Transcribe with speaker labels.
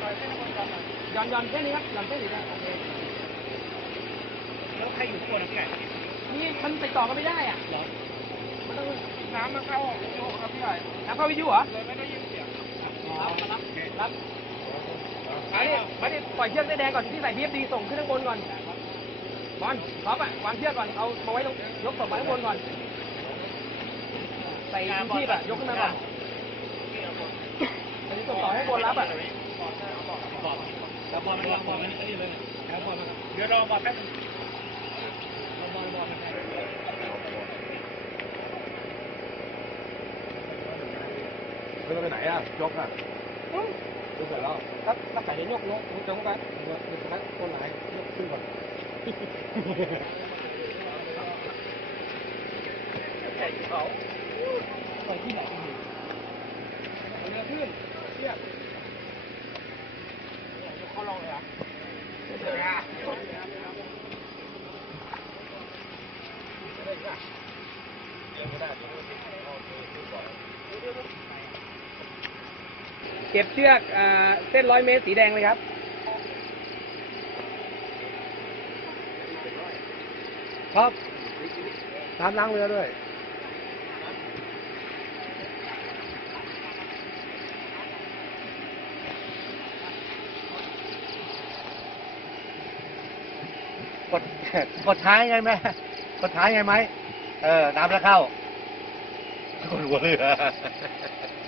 Speaker 1: หย่อนแค่นี้ครับหย่อนแค่นี้ได้โอเค
Speaker 2: แล้วใครอยู่ข้างบนนะพี่ใหญ่
Speaker 1: นี่มันติดต่อกันไม่ได้อ่ะ
Speaker 2: เหรอ
Speaker 1: มันต้อง
Speaker 2: น้ำมันเข้าวิทยุครับพี่ใหญ่
Speaker 1: น้ำเข้าวิทยุเหรอ
Speaker 2: เลยไม่ได้ยินเสียง
Speaker 1: รับมาดิปล่อยเชือกแดงก่อนที่ใส่บีเอฟดีส่งขึ้นข้างบนก่อนบอลท็อปอ่ะวางเชือกก่อนเอามาไว้ตรงยกศพมาข้างบนก่อนใส่ชูชีพอ่ะยกขึ้นมาก่อนอันนี้ส่งต่อให้บนรับอ่ะ
Speaker 2: แล้วบอลมันนี่เลยแล้วบอลมันเดี๋ยวรอบอลแป๊บนึงบอลมัน
Speaker 3: เรื่องไปไหนอ่ะยกอ่ะยกเสร็จแล้ว
Speaker 1: ถ้าใส่ในยกตรงไปเนี่ยตรงนั้นคนไหนยกขึ้นก่อน
Speaker 2: ใหญ่เขา
Speaker 1: ปล่อยที่ไหนดีเรือขึ้นเชือก
Speaker 2: เขาลองเลยอ่ะ
Speaker 1: เก็บเชือกเส้น100 เมตรสีแดงเลยครับครับน้ำล้างเรือด้วย
Speaker 3: กดท้ายไงแม่กดท้ายไงไหมน้ำแล้วเข้าคนหัวเรือ